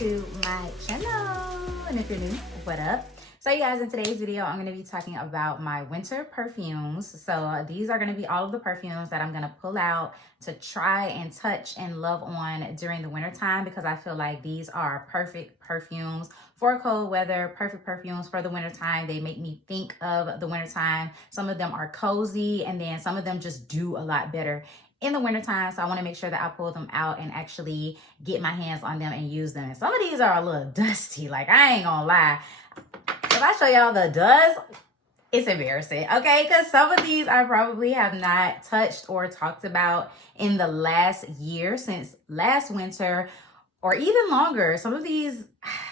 to my channel. And if you're new, what up? So you guys, in today's video, I'm going to be talking about my winter perfumes. So these are going to be all of the perfumes that I'm going to pull out to try and touch and love on during the winter time, because I feel like these are perfect perfumes for cold weather, perfect perfumes for the winter time. They make me think of the winter time. Some of them are cozy, and then some of them just do a lot better in the wintertime. So I want to make sure that I pull them out and actually get my hands on them and use them. And some of these are a little dusty, like I ain't gonna lie. If I show y'all the dust, it's embarrassing, okay? Because some of these I probably have not touched or talked about in the last year, since last winter, or even longer. Some of these,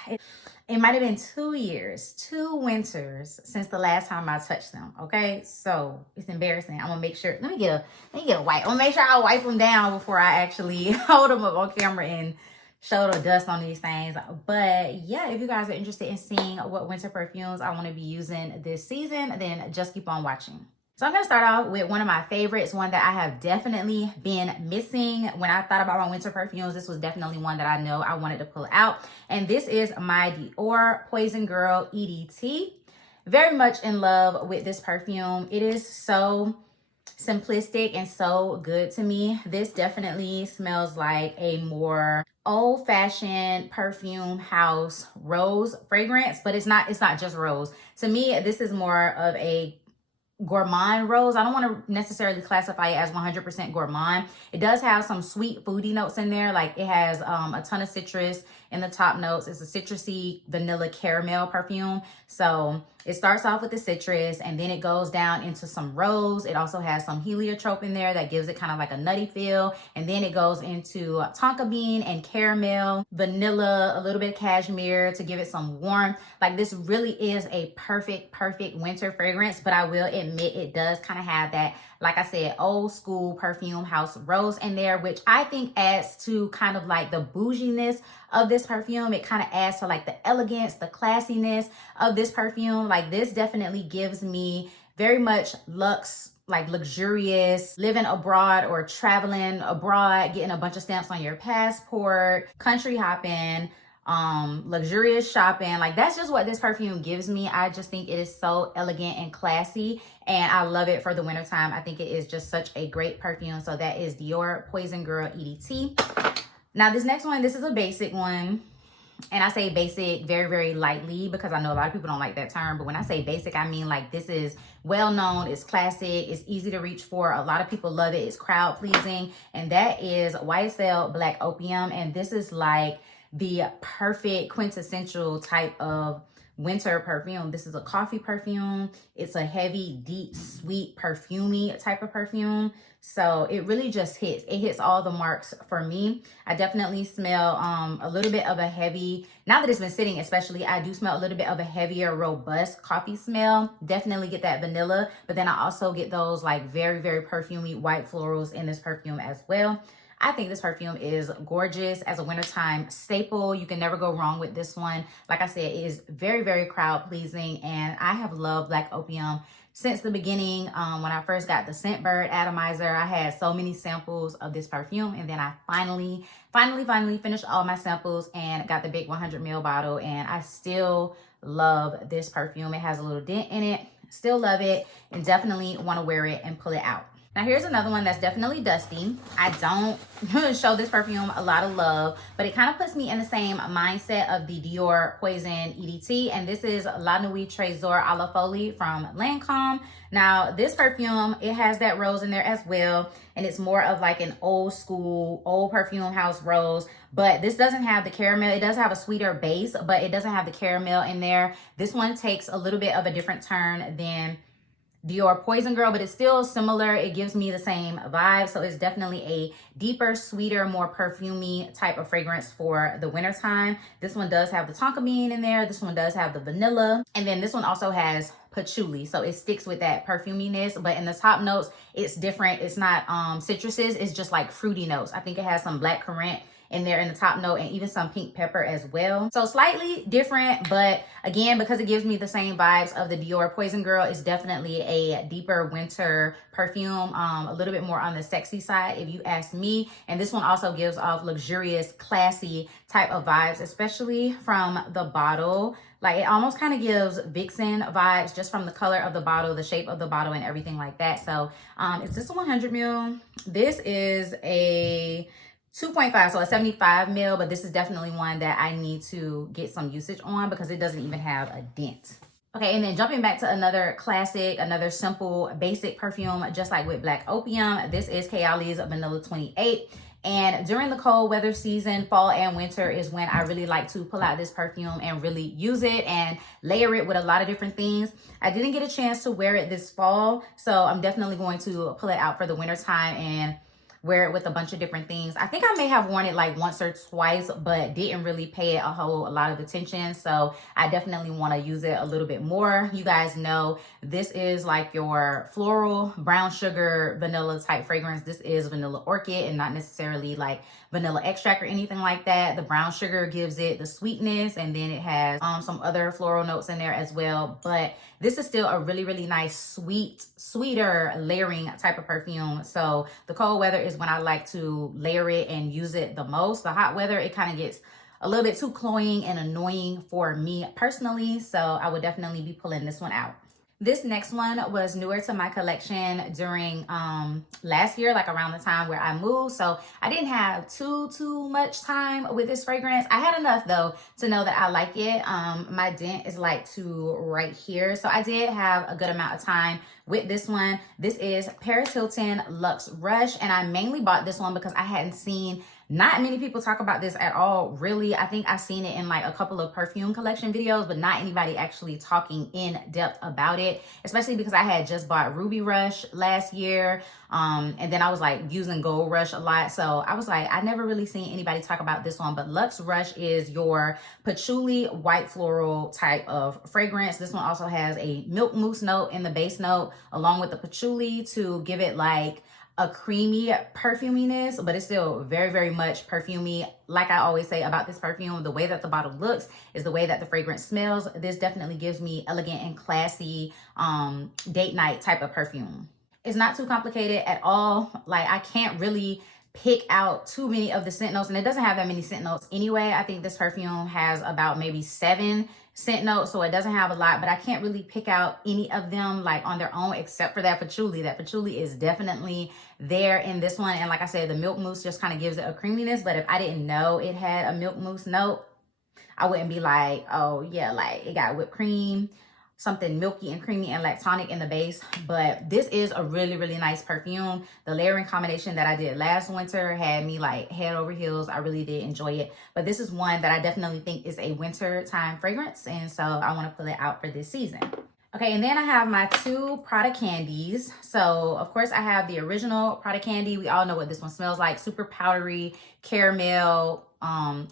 it might have been 2 years, 2 winters since the last time I touched them, okay? So it's embarrassing. I'm gonna make sure, let me get a wipe. I'm gonna make sure I wipe them down before I actually hold them up on camera and show the dust on these things. But yeah, if you guys are interested in seeing what winter perfumes I want to be using this season, then just keep on watching. So I'm going to start off with one of my favorites, one that I have definitely been missing. When I thought about my winter perfumes, this was definitely one that I know I wanted to pull out. And this is my Dior Poison Girl EDT. Very much in love with this perfume. It is so simplistic and so good to me. This definitely smells like a more old-fashioned perfume house rose fragrance, but it's not just rose. To me, this is more of a gourmand rose. I don't want to necessarily classify it as 100% gourmand. It does have some sweet foodie notes in there. Like it has a ton of citrus in the top notes. It's a citrusy vanilla caramel perfume. So it starts off with the citrus and then it goes down into some rose. It also has some heliotrope in there that gives it kind of like a nutty feel. And then it goes into tonka bean and caramel, vanilla, a little bit of cashmere to give it some warmth. Like this really is a perfect winter fragrance, but I will admit it does kind of have that, like I said, old school perfume house rose in there, which I think adds to kind of like the bouginess of this perfume. It kind of adds to like the elegance, the classiness of this perfume. Like this definitely gives me very much luxe, like luxurious, living abroad or traveling abroad, getting a bunch of stamps on your passport, country hopping, luxurious shopping. Like that's just what this perfume gives me. I just think it is so elegant and classy, and I love it for the wintertime. I think it is just such a great perfume. So that is Dior Poison Girl EDT. Now this next one, this is a basic one. And I say basic very lightly because I know a lot of people don't like that term. But when I say basic, I mean like this is well known, it's classic, it's easy to reach for. A lot of people love it, it's crowd pleasing. And that is YSL Black Opium. And this is like the perfect quintessential type of winter perfume. This is a coffee perfume. It's a heavy, deep, sweet, perfumey type of perfume. So it really just hits. It hits all the marks for me. I definitely smell a little bit of a heavy, now that it's been sitting especially, I do smell a little bit of a heavier, robust coffee smell. Definitely get that vanilla, but then I also get those like very perfumey white florals in this perfume as well. I think this perfume is gorgeous as a wintertime staple. You can never go wrong with this one. Like I said, it is very crowd pleasing, and I have loved Black Opium since the beginning. When I first got the Scentbird atomizer, I had so many samples of this perfume, and then I finally finished all my samples and got the big 100 ml bottle, and I still love this perfume. It has a little dent in it. Still love it, and definitely want to wear it and pull it out. Now here's another one that's definitely dusty. I don't show this perfume a lot of love, but it kind of puts me in the same mindset of the Dior Poison EDT. And this is La Nuit Tresor a la Folie from Lancome. Now this perfume, it has that rose in there as well. And it's more of like an old school, old perfume house rose. But this doesn't have the caramel. It does have a sweeter base, but it doesn't have the caramel in there. This one takes a little bit of a different turn than Dior Poison Girl, but it's still similar. It gives me the same vibe. So it's definitely a deeper, sweeter, more perfumey type of fragrance for the wintertime. This one does have the tonka bean in there. This one does have the vanilla. And then this one also has patchouli. So it sticks with that perfuminess, but in the top notes, it's different. It's not citruses. It's just like fruity notes. I think it has some black currant in there in the top note, and even some pink pepper as well. So slightly different, but again, because it gives me the same vibes of the Dior Poison Girl, it's definitely a deeper winter perfume, a little bit more on the sexy side if you ask me. And this one also gives off luxurious, classy type of vibes, especially from the bottle. Like, it almost kind of gives Vixen vibes just from the color of the bottle, the shape of the bottle, and everything like that. So is this a 100 ml? This is a 2.5, so a 75 ml, but this is definitely one that I need to get some usage on because it doesn't even have a dent. Okay, and then jumping back to another classic, another simple, basic perfume, just like with Black Opium. This is Kayali's Vanilla 28. And during the cold weather season, fall and winter is when I really like to pull out this perfume and really use it and layer it with a lot of different things. I didn't get a chance to wear it this fall, so I'm definitely going to pull it out for the winter time and wear it with a bunch of different things. I think I may have worn it like once or twice, but didn't really pay it a lot of attention. So I definitely want to use it a little bit more. You guys know this is like your floral, brown sugar, vanilla type fragrance. This is vanilla orchid and not necessarily like vanilla extract or anything like that. The brown sugar gives it the sweetness, and then it has some other floral notes in there as well. But this is still a really, really nice, sweeter layering type of perfume. So the cold weather is when I like to layer it and use it the most. The hot weather, it kind of gets a little bit too cloying and annoying for me personally. So I would definitely be pulling this one out. This next one was newer to my collection during last year, like around the time where I moved. So I didn't have too much time with this fragrance. I had enough though to know that I like it. My dent is like to right here. So I did have a good amount of time with this one. This is Paris Hilton Luxe Rush. And I mainly bought this one because I hadn't seen not many people talk about this at all, really. I think I've seen it in like a couple of perfume collection videos, but not anybody actually talking in depth about it, especially because I had just bought Ruby Rush last year. And then I was like using Gold Rush a lot. So I was like, I never really seen anybody talk about this one, but Luxe Rush is your patchouli white floral type of fragrance. This one also has a milk mousse note in the base note along with the patchouli to give it like a creamy perfuminess, but it's still very, very much perfumey. Like I always say about this perfume, the way that the bottle looks is the way that the fragrance smells. This definitely gives me elegant and classy date night type of perfume. It's not too complicated at all. Like, I can't really pick out too many of the scent notes, and it doesn't have that many scent notes anyway. I think this perfume has about maybe 7 scent notes, so it doesn't have a lot, but I can't really pick out any of them like on their own except for that patchouli. That patchouli is definitely there in this one, and like I said, the milk mousse just kind of gives it a creaminess. But if I didn't know it had a milk mousse note, I wouldn't be like, oh yeah, like it got whipped cream, something milky and creamy and lactonic in the base. But this is a really, really nice perfume. The layering combination that I did last winter had me like head over heels. I really did enjoy it. But this is one that I definitely think is a winter time fragrance, and so I want to pull it out for this season. Okay, and then I have my 2 Prada candies. So, of course, I have the original Prada candy. We all know what this one smells like. Super powdery, caramel,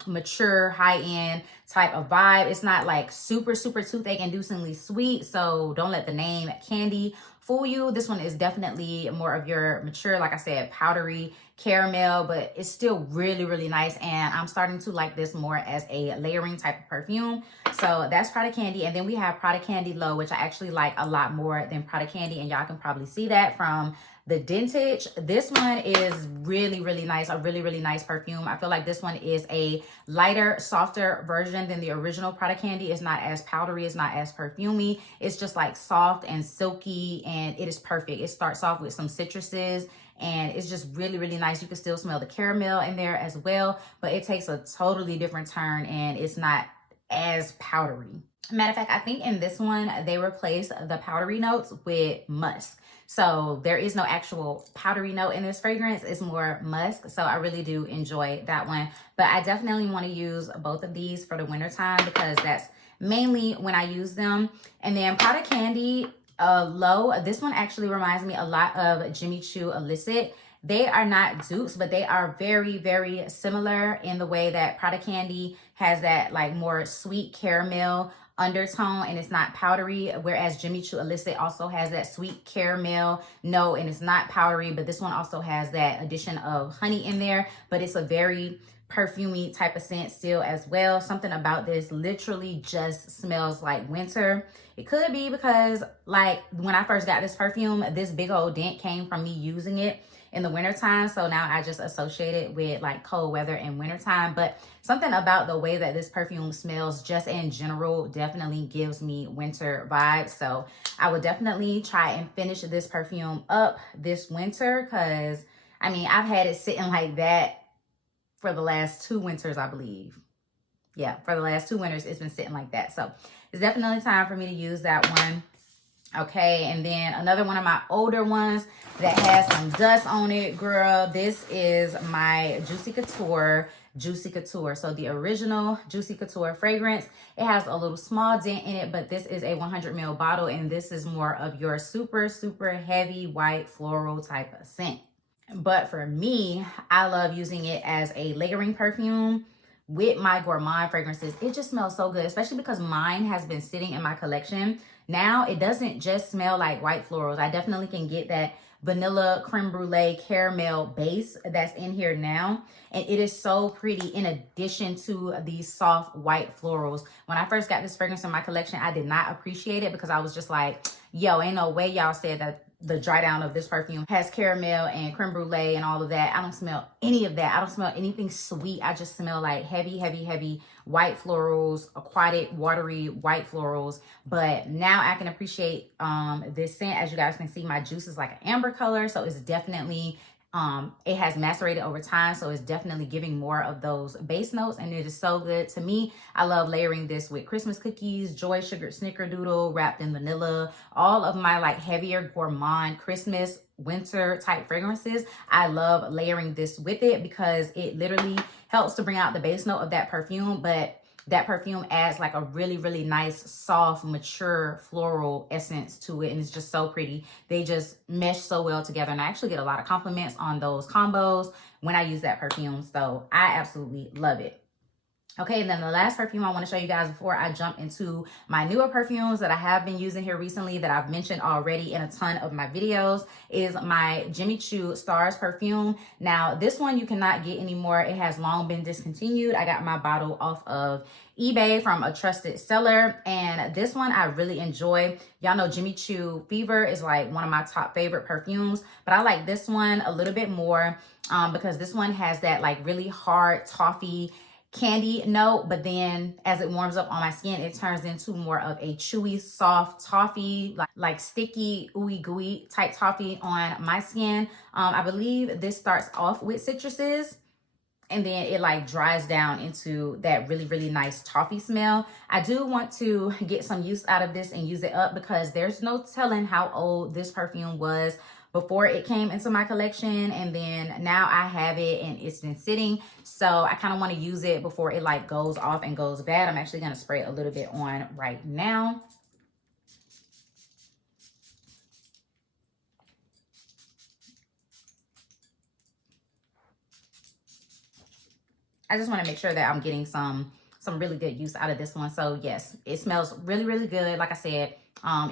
mature, high-end type of vibe. It's not like super toothache inducingly sweet, so don't let the name candy fool you. This one is definitely more of your mature, like I said, powdery caramel, but it's still really, really nice. And I'm starting to like this more as a layering type of perfume. So that's Prada Candy. And then we have Prada Candy L'eau, which I actually like a lot more than Prada Candy. And y'all can probably see that from the dentage. This one is really, really nice. A really, really nice perfume. I feel like this one is a lighter, softer version than the original Prada Candy. It's not as powdery. It's not as perfumey. It's just like soft and silky, and it is perfect. It starts off with some citruses, and it's just really, really nice. You can still smell the caramel in there as well, but it takes a totally different turn, and it's not as powdery. Matter of fact, I think in this one, they replaced the powdery notes with musk. So there is no actual powdery note in this fragrance. It's more musk. So I really do enjoy that one. But I definitely want to use both of these for the winter time because that's mainly when I use them. And then Prada Candy L'eau, this one actually reminds me a lot of Jimmy Choo Illicit. They are not dupes, but they are very, very similar in the way that Prada Candy has that like more sweet caramel undertone and it's not powdery, whereas Jimmy Choo Illicit also has that sweet caramel note and it's not powdery, but this one also has that addition of honey in there, but it's a very perfumey type of scent still as well. Something about this literally just smells like winter. It could be because like when I first got this perfume, this big old dent came from me using it in the wintertime. So now I just associate it with like cold weather and wintertime. But something about the way that this perfume smells just in general definitely gives me winter vibes. So I would definitely try and finish this perfume up this winter, because I mean, I've had it sitting like that for the last 2 winters, I believe. Yeah, for the last 2 winters, it's been sitting like that. So it's definitely time for me to use that one. Okay, and then another one of my older ones that has some dust on it, girl. This is my Juicy Couture. So the original Juicy Couture fragrance. It has a little small dent in it, but this is a 100 ml bottle, and this is more of your super, super heavy white floral type of scent. But for me, I love using it as a layering perfume with my gourmand fragrances. It just smells so good, especially because mine has been sitting in my collection. Now it doesn't just smell like white florals. I definitely can get that vanilla, creme brulee, caramel base that's in here now. And it is so pretty in addition to these soft white florals. When I first got this fragrance in my collection, I did not appreciate it because I was just like, yo, ain't no way y'all said that the dry down of this perfume has caramel and creme brulee and all of that. I don't smell any of that. I don't smell anything sweet. I just smell like heavy, heavy, heavy white florals, aquatic, watery white florals. But now I can appreciate this scent. As you guys can see, my juice is like an amber color. So it's definitely, it has macerated over time. So it's definitely giving more of those base notes. And it is so good to me. I love layering this with Christmas cookies, Joy Sugar Snickerdoodle wrapped in vanilla, all of my like heavier gourmand Christmas winter type fragrances. I love layering this with it because it literally helps to bring out the base note of that perfume, but that perfume adds like a really, really nice, soft, mature floral essence to it. And it's just so pretty. They just mesh so well together. And I actually get a lot of compliments on those combos when I use that perfume. So I absolutely love it. Okay, and then the last perfume I want to show you guys before I jump into my newer perfumes that I have been using here recently that I've mentioned already in a ton of my videos is my Jimmy Choo Stars perfume. Now, this one you cannot get anymore. It has long been discontinued. I got my bottle off of eBay from a trusted seller, and this one I really enjoy. Y'all know Jimmy Choo Fever is like one of my top favorite perfumes, but I like this one a little bit more because this one has that like really hard toffee candy note, but then as it warms up on my skin, it turns into more of a chewy, soft toffee, like sticky, ooey gooey type toffee on my skin. I believe this starts off with citruses and then it like dries down into that really, really nice toffee smell. I do want to get some use out of this and use it up because there's no telling how old this perfume was before it came into my collection, and then now I have it and it's been sitting, so I kind of want to use it before it like goes off and goes bad. I'm actually going to spray a little bit on right now. I just want to make sure that I'm getting some really good use out of this one. So yes, it smells really, really good. Like I said,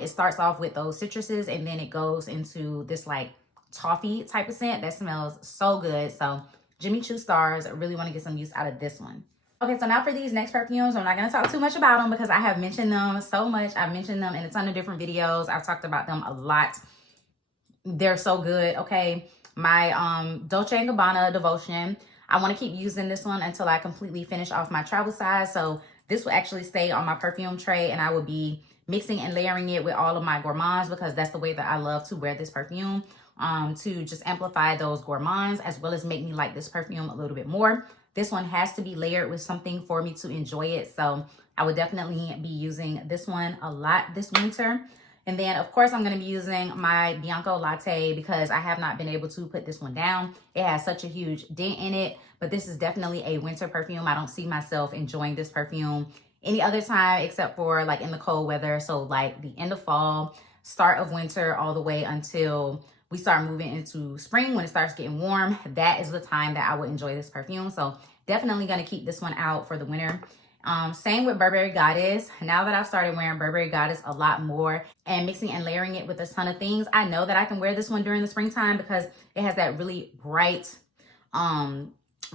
it starts off with those citruses and then it goes into this like toffee type of scent that smells so good. So Jimmy Choo Stars, I really want to get some use out of this one. Okay, so now for these next perfumes, I'm not going to talk too much about them because I have mentioned them so much. I've mentioned them in a ton of different videos. I've talked about them a lot. They're so good. Okay, my Dolce & Gabbana Devotion. I want to keep using this one until I completely finish off my travel size. So this will actually stay on my perfume tray and I will be mixing and layering it with all of my gourmands because that's the way that I love to wear this perfume, to just amplify those gourmands as well as make me like this perfume a little bit more. This one has to be layered with something for me to enjoy it. So I would definitely be using this one a lot this winter. And then, of course, I'm going to be using my Bianco Latte because I have not been able to put this one down. It has such a huge dent in it, but this is definitely a winter perfume. I don't see myself enjoying this perfume any other time except for like in the cold weather. So like the end of fall, start of winter, all the way until we start moving into spring when it starts getting warm. That is the time that I would enjoy this perfume. So definitely going to keep this one out for the winter. Same with Burberry Goddess. Now that I've started wearing Burberry Goddess a lot more and mixing and layering it with a ton of things, I know that I can wear this one during the springtime because it has that really bright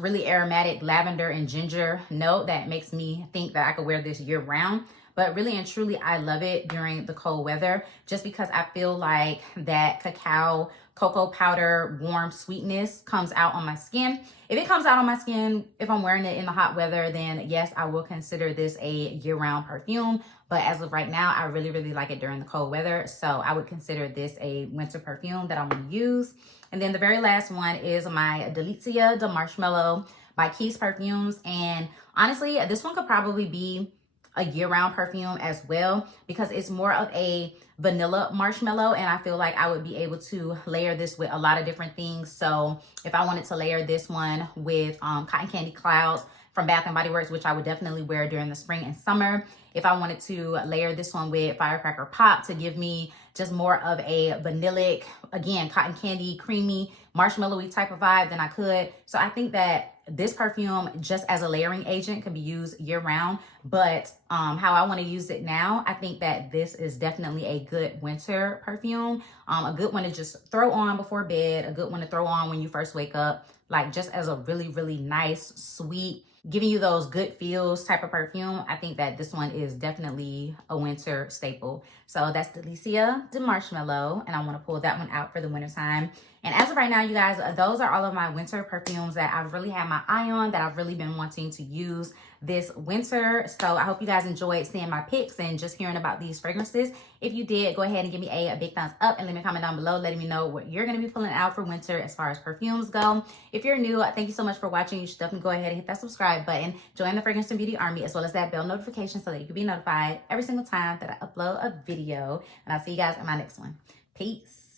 really aromatic lavender and ginger note that makes me think that I could wear this year round. But really and truly, I love it during the cold weather just because I feel like that cacao cocoa powder warm sweetness comes out on my skin. If it comes out on my skin, if I'm wearing it in the hot weather, then yes, I will consider this a year-round perfume. But as of right now, I really, really like it during the cold weather. So I would consider this a winter perfume that I'm going to use. And then the very last one is my Delizia de Marshmallow by Kiirs Perfumes. And honestly, this one could probably be a year-round perfume as well because it's more of a vanilla marshmallow, and I feel like I would be able to layer this with a lot of different things. So if I wanted to layer this one with Cotton Candy Clouds from Bath & Body Works, which I would definitely wear during the spring and summer. If I wanted to layer this one with Firecracker Pop to give me just more of a vanillic, again, cotton candy, creamy, marshmallowy type of vibe, then I could. So I think that this perfume, just as a layering agent, could be used year round. But how I want to use it now, I think that this is definitely a good winter perfume. A good one to just throw on before bed, a good one to throw on when you first wake up, like just as a really, really nice, sweet, giving you those good feels type of perfume. I think that this one is definitely a winter staple. So that's Delizia de Marshmallow, and I want to pull that one out for the wintertime. And as of right now, you guys, those are all of my winter perfumes that I've really had my eye on, that I've really been wanting to use this winter. So I hope you guys enjoyed seeing my picks and just hearing about these fragrances. If you did, go ahead and give me a big thumbs up and leave me a comment down below letting me know what you're going to be pulling out for winter as far as perfumes go. If you're new, thank you so much for watching. You should definitely go ahead and hit that subscribe button, join the Fragrance and Beauty Army, as well as that bell notification so that you can be notified every single time that I upload a video. And I'll see you guys in my next one. Peace.